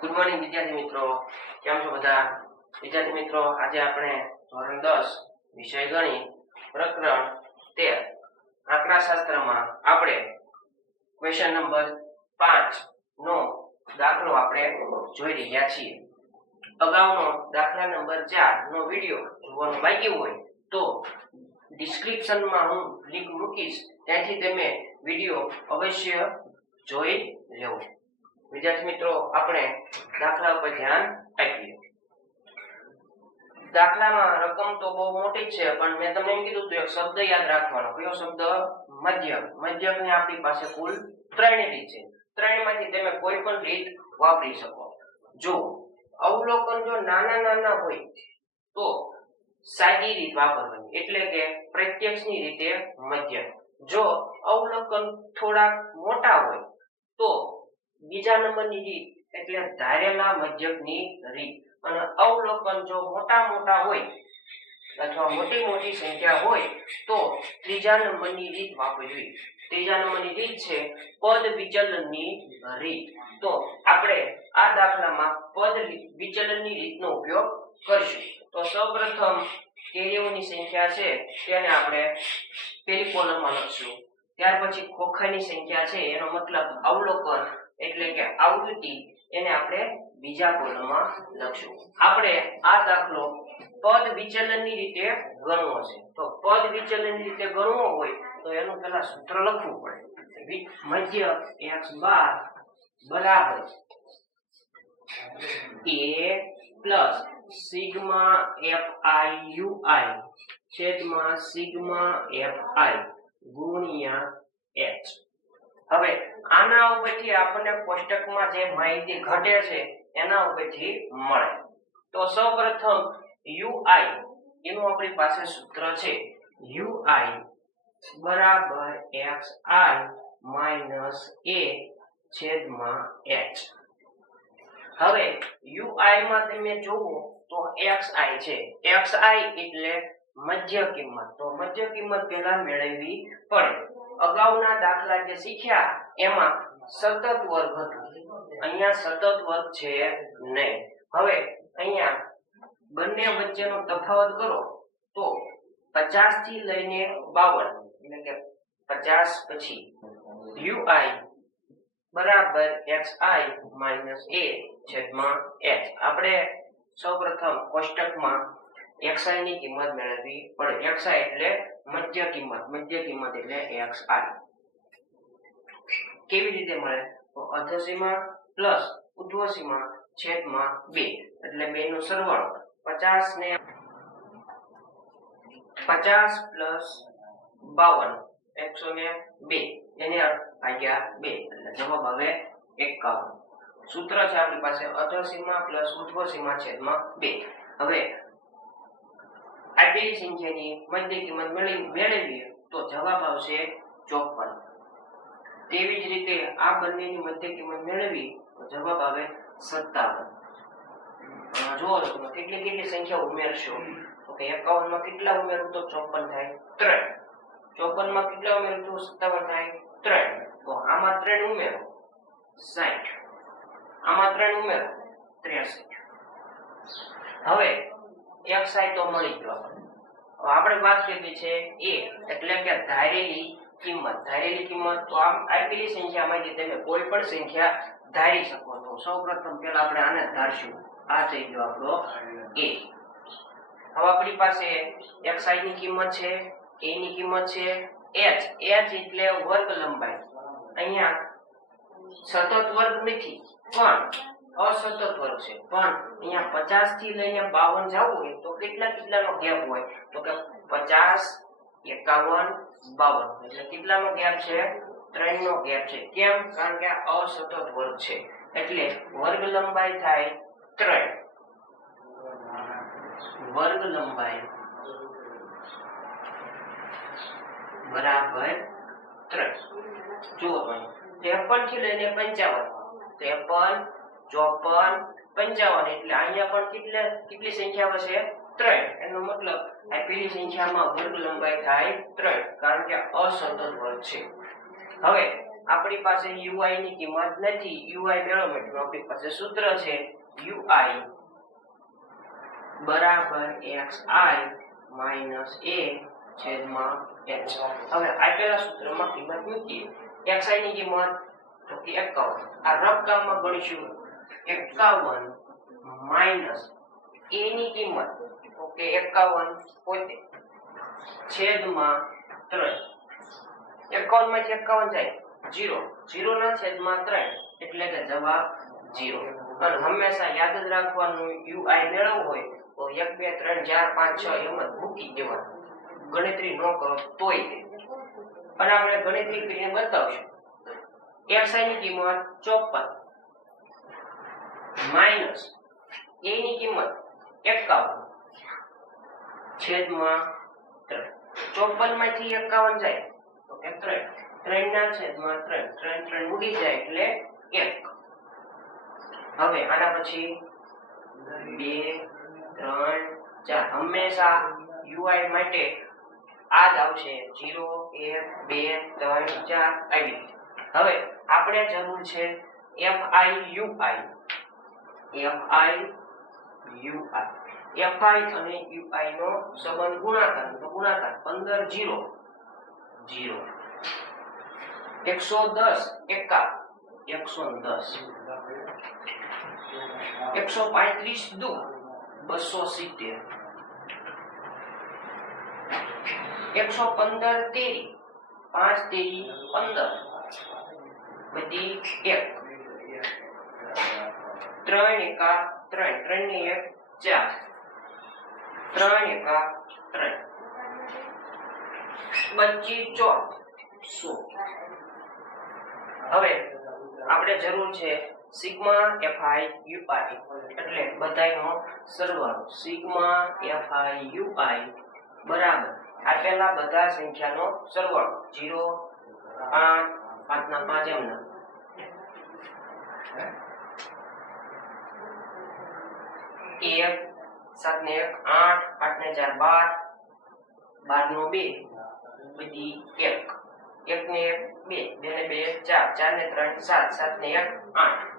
Good morning વિદ્યાર્થી મિત્રો, કેમ છો બધા વિદ્યાર્થી મિત્રો? આજે આપણે ધોરણ 10 વિષય ગણિત પ્રકરણ 13 આંકડાશાસ્ત્રમાં આપણે ક્વેશ્ચન નંબર 5 નો દાખલો આપણે જોઈ રહ્યા છીએ. અગાઉનો દાખલા નંબર 4 નો વિડિયો જોવાનું બાકી હોય તો ડિસ્ક્રિપ્શનમાં હું લિંક મૂકીશ, ત્યાંથી તમે વિડિયો અવશ્ય જોઈ લેવો. વિદ્યાર્થી મિત્રો, આપણે દાખલા ઉપર ધ્યાન આપીએ. દાખલામાં રકમ તો બહુ મોટી છે, પણ મેં તમને એમ કીધું તો એક શબ્દ યાદ રાખવાનો. કયો શબ્દ? મધ્યક. મધ્યકની આપણી પાસે કુલ 3 રીત છે. 3 માંથી તમે કોઈ પણ રીત વાપરી શકો. જો અવલોકન જો નાના હોય તો સાદી રીત વાપરવાની, એટલે કે પ્રત્યક્ષની રીતે મધ્યક. જો અવલોકન થોડા મોટા હોય તો બીજા નંબરની રીત એટલે ધારેલા મધ્યકની રીત. અને અવલોકન જો મોટા હોય અથવા મોટી સંખ્યા હોય તો ત્રીજા નંબરની રીત વાપરવી. ત્રીજા નંબરની રીત છે પદ વિચલનની રીત. તો આપણે આ દાખલામાં પદ વિચલનની રીતનો ઉપયોગ કરશું. તો સૌપ્રથમ કેરીઓની સંખ્યા છે તેને આપણે પહેલી કોલમમાં લખશું. ત્યાર પછી ખોખાની સંખ્યા છે, એનો મતલબ અવલોકન એટલે કે આવૃત્તિ, એને આપણે બીજા કોલમમાં લખશું. આપણે આ દાખલો પદ વિચલનની રીતે ગણવો છે. તો પદ વિચલનની રીતે ગણવો હોય તો એનું પહેલા સૂત્ર લખવું પડે. મધ્ય x બાર બરાબર a plus sigma fi ui છેદમાં સિગ્મા fi ગુણ્યા h. હવે આના ઉપરથી આપણને કોષ્ટકમાં જે માહિતી ઘટે છે એના ઉપરથી મળે. તો સૌપ્રથમ ui એનું આપણી પાસે સૂત્ર છે ui બરાબર xi માઈનસ a છેદમાં h. હવે ui માં તમે જોવો તો xi છે. xi એટલે મધ્ય કિંમત. તો મધ્ય કિંમત પહેલા મેળવવી પડે. અગાઉના દાખલા જે શીખ્યા એમાં સતત વર્ગ હતું, અહીંયા સતત વર્ગ છે નહીં. હવે અહીંયા બંને વચ્ચેનો તફાવત કરો તો 50 થી લઈને 52 એટલે કે 50 પછી ui બરાબર xi માઈનસ a છેદમાં h. આપણે સૌપ્રથમ કોષ્ટકમાં xi ની કિંમત મેળવવી પડે. xi એટલે મધ્ય કિંમત એટલે xi. કેવી રીતે મળે? તો અધસીમા પ્લસ ઉર્ધ્વસીમા છેદમાં 2 એટલે 2 નો સરવાળો. 50 ને 50 પ્લસ 52 102 એને ભાગ્યા 2 એટલે જવાબ આવે 51. સૂત્ર છે આપણી પાસે અધસીમા પ્લસ ઉર્ધ્વસીમા છેદમાં 2. હવે આપેલી સંખ્યાની મધ્ય કિંમત મેળવીએ તો જવાબ આવશે 54. તેવી જ રીતે આ બંનેની મધ્ય કિંમત મેળવી તો જવાબ આવે 57. જો કેટલી સંખ્યા ઉમેરશો તો કે 51 માં કેટલા ઉમેરું તો 54 થાય 3. 54 માં કેટલા ઉમેરું તો 57 થાય 3. તો આમાં 3 ઉમેરો 60, આમાં 3 ઉમેરો 63. હવે xi તો મળી ગયો. આપણે વાત કરી છે a એટલે કે ધારેલી કિંમત. તો આમ આપેલી સંખ્યામાંથી તમે કોઈ પણ સંખ્યા ધારી શકો છો. સૌપ્રથમ પહેલા આપણે આને ધારશું. આ થઈ ગયો આપણો a. હવે આપણી પાસે xi ની કિંમત છે, a ની કિંમત છે, h એટલે વર્ગ લંબાઈ. અહીંયા સતત વર્ગ નથી પણ અસતત વર્ગ છે. પણ અહીંયા 50 થી લઈને 52 જવું હોય તો કેટલાનો ગેપ હોય? તો કે 50 51 52 એટલે કેટલાનો ગેપ છે? 3 નો ગેપ છે. કેમ? કારણ કે આ અસતત વર્ગ છે એટલે વર્ગ લંબાઈ થાય 3. વર્ગ લંબાઈ બરાબર 3. જુઓ 53 થી લઈને 55 53 54 55 એટલે અહીંયા પણ કેટલી સંખ્યા હશે? 3. એનો મતલબ આપેલી સંખ્યામાં વર્ગ લંબાઈ થાય 3 કારણ કે અસતત વર્ગ છે. હવે આપણી પાસે ui ની કિંમત નથી. ui મેળવવા માટે આપણી પાસે સૂત્ર છે ui બરાબર xi - a છેદમાં h. હવે આપેલા સૂત્રમાં કિંમત મૂકીએ. xi ની કિંમત તો કે 51. આ રકમમાં ગણીશું 51 માઈનસ a ની કિંમત તો કે 51 પોતે છેદમાં 3. 51 માંથી 51 જાય 0. 0 ના છેદમાં 3 એટલે કે જવાબ 0. અને હંમેશા યાદ જ રાખવાનું ui મેળવવું હોય તો 1 2 3 4 5 6 એમ જ મૂકી દેવાનું. ગણતરી ન કરો તોય તે. અને આપણે ગણતરી કરીને બતાવશું. xi ની કિંમત 54 માઈનસ a ની કિંમત 51 છેદમાં 3. 54 માંથી 51 જાય તો કે 3. 3 ના છેદમાં 3. 3 3 ઉડી જાય એટલે 1. હવે આના પછી 2 3 4 હંમેશા ui માટે આ જ આવશે 0 1 2 3 4 આવી. હવે આપણે જરૂર છે fi ui. fi અને ui નો સંબંધ ગુણાકાર તો ગુણાકાર 15 0 0 110 એકા 110 135 દુ 270 115 તેરી 5 તેરી 15 બધી 1 3 એકા 3 3 ને 1 4 3 એકા 3 25 100. હવે આપણે જરૂર છે સિગ્મા fi ui એટલે બધાયનો સરવાળો સિગ્મા fi ui બરાબર આપેલા બધા સંખ્યાનો સરવાળો 0 5 5 ના 5 એમના 1 7 ને 1 8 8 ને 4 12 12 નો 2 બધી 1 1 ને 1 2 2 ને 2 4 4 ને 3 7 7 ને 1 8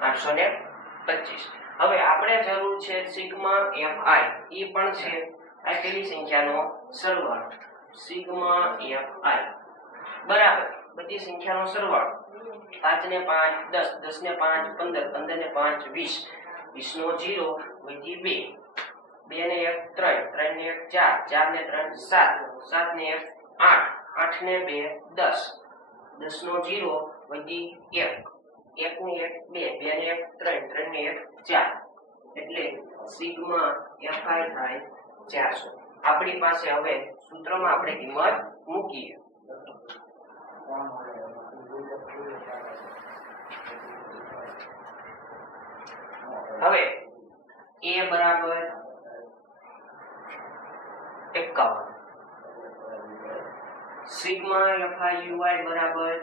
825. હવે આપણે જરૂર છે સિગ્મા fi એ પણ છે આપેલી સંખ્યાનો સરવાળો સિગ્મા fi બરાબર બધી સંખ્યાનો સરવાળો 5 ને 5 10 10 ને 5 15 15 ને 5 20 20 નો 0 વધી 2 2 ને 1 3 3 ને 1 4 4 ને 3 7 7 ને 1 8 8 ને 2 10 10 નો 0 વધી 1 1 ને 1 2 2 ને 1 3 3 ને 1 4 એટલે સિગ્મા fi થાય 400. આપણી પાસે હવે સૂત્રમાં આપણે કિંમત મૂકીએ. હવે a બરાબર 51 સિગ્મા fi ui બરાબર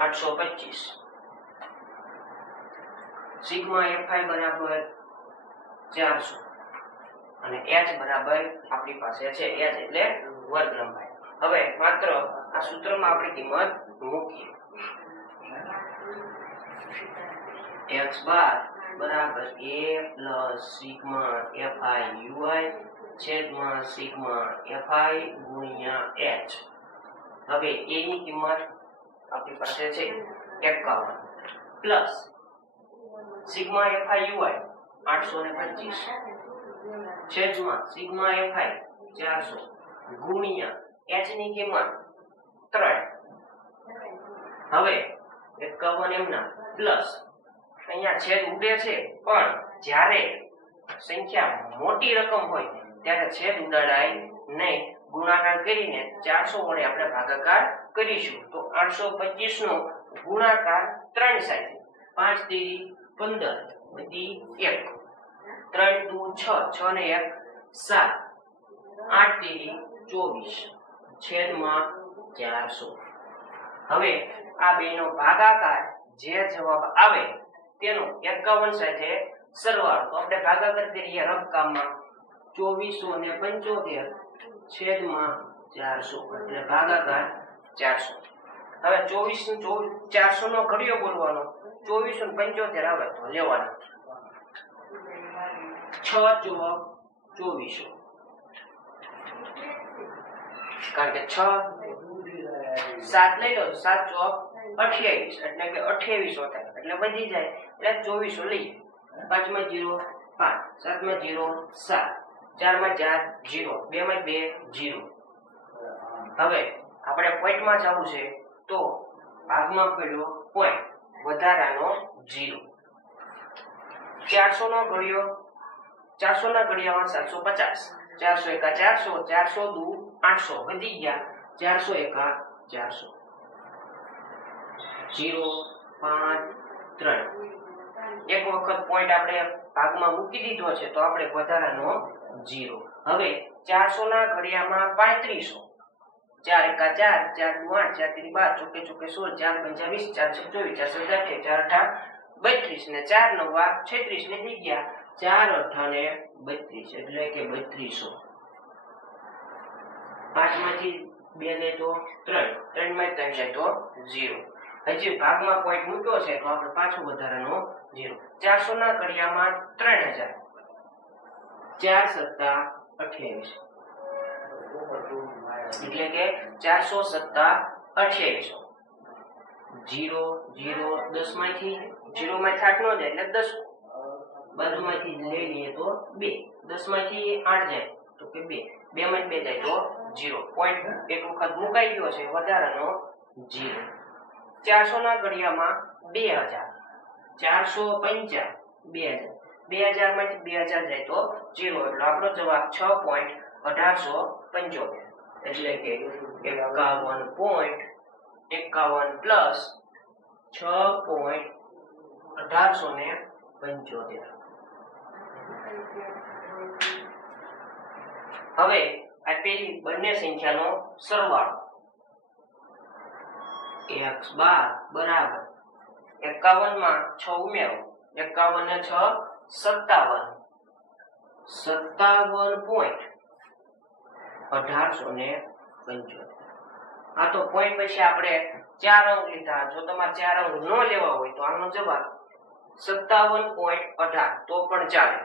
825 સિગ્મા fi બરાબર 400 અને h બરાબર આપણી પાસે છે h એટલે વર્ગ લંબાઈ. હવે માત્ર આ સૂત્રમાં આપણે કિંમત મૂકીએ. x બાર બરાબર a સિગ્મા fi ui છેદમાં સિગ્મા fi ગુણ્યા h. હવે a ની કિંમત આપણી પાસે છે 51 પ્લસ સિગ્મા fi ui 825 છેદમાં સિગ્મા fi 400 ગુણ્યા h ની કિંમત 3. હવે 51 એમના પ્લસ અહીંયા છેદ ઉડે છે પણ જ્યારે સંખ્યા મોટી રકમ હોય ત્યારે છેદ ઉડાડાય નહીં. ગુણાકાર કરીને 400 વડે આપણે ભાગાકાર કરીશું તો 825 નો ગુણાકાર 3 સાથે 5 તેરી 15 બધી 1 3 2 6 6 ને 1 7 8 તેરી 24 છેદમાં 400. હવે આ બેનો ભાગાકાર જે જવાબ આવે તેનો 51 સાથે સરવાળો તો આપણે ભાગાકાર કરીએ રકમમાં 2475 છેદમાં 400 એટલે ભાગાકાર 400. હવે 400 નો ઘડિયો બોલવાનો, 24 ને 75 આવે તો લેવાનો. 6 ચોક 2400, કારણ કે 6 7 લઈ લો, 7 ચોક 28 એટલે કે 2800 થાય એટલે વધી જાય એટલે 2400 લઈએ. 5 માં 0 5, 7 માં 0 7, 4 માં 4 0, 2 માં 2 0. હવે આપણે પોઈન્ટમાં જવું છે તો ભાગમાં પડ્યો પોઈન્ટ, વધારાનો 0. 400 નો ઘડિયો, 400 ના ઘડિયામાં 750, 400 એકા 400, 400 દુ 800 વધી ગયા 400 એકા 400. 0 5 3. એક વખત પોઈન્ટ આપણે ભાગમાં મૂકી દીધો છે તો આપણે વધારાનો 0. હવે 400 ના ઘડિયામાં 3500, 4 એકા 4, 4 દુ 8, 4 3 12, ચોકે ચોકે 16, 4 પંચા 20, 4 છક 24, 4 7 28, 4 8 32 ને 4 9 36 ને થઈ ગયા 4 8 ને 32 એટલે કે 3200. 5 માંથી 2 લે તો 3, 3 માં 3 જાય તો 0. હજી ભાગમાં પોઈન્ટ મૂક્યો છે તો આપણે પાછો વધારાનો 0. 400 ના ઘડિયામાં 3000, 4 સત્તા 28 એટલે કે 400 સત્તા 2800. 0 0 10 માંથી 0 માંથી 8 નો જાય એટલે 10, બાજુમાંથી લઈ લઈએ તો 2, 10 માંથી 8 જાય તો કે 2, 2 માંથી 2 જાય તો 0. પોઈન્ટ એક વખત મુકાઈ ગયો છે, વધારાનો 0. 400 ના ઘડિયામાં 2000, 450 2000, 2000 માંથી 2000 જાય તો 0 એટલે આપણો જવાબ 6.1875 એટલે કે 51.51 પ્લસ 6.1875. હવે આપેલી બંને સંખ્યાનો સરવાળો x બાર બરાબર 51 માં 6 ઉમેરો, 51 ને 6 57, 57.1875. આ તો પોઈન્ટ પછી આપણે 4 અંક લીધા. જો તમારે 4 અંક ન લેવા હોય તો આનો જવાબ 57.18 તો પણ ચાલે,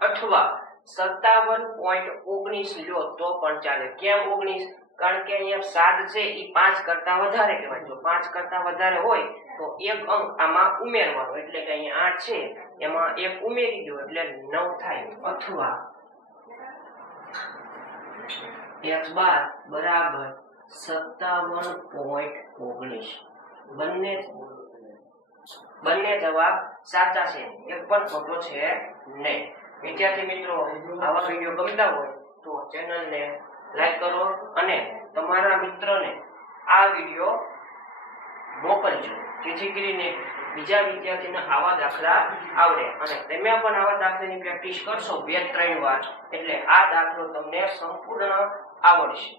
અથવા 57.19 લ્યો તો પણ ચાલે. કેમ 19? કારણ કે અહીંયા 7 છે એ 5 કરતા વધારે કહેવાય. જો 5 કરતા વધારે હોય તો એક અંક આમાં ઉમેરવાનો, એટલે કે અહીંયા 8 છે એમાં એક ઉમેરી દો એટલે 9 થાય. અથવા x બાર બરાબર 57.19. બંને જવાબ સાચા છે, એક પણ ખોટો છે નહીં. વિદ્યાર્થી મિત્રો, આવા વિડીયો ગમતા હોય તો ચેનલને લાઈક કરો અને તમારા મિત્રને આ વિડીયો મોકલજો, જેથી કરીને બીજા વિદ્યાર્થીને આવા દાખલા આવડે અને તમે પણ આવા દાખલાની પ્રેક્ટિસ કરશો 2-3 વાર એટલે આ દાખલો તમને સંપૂર્ણ આવડશે.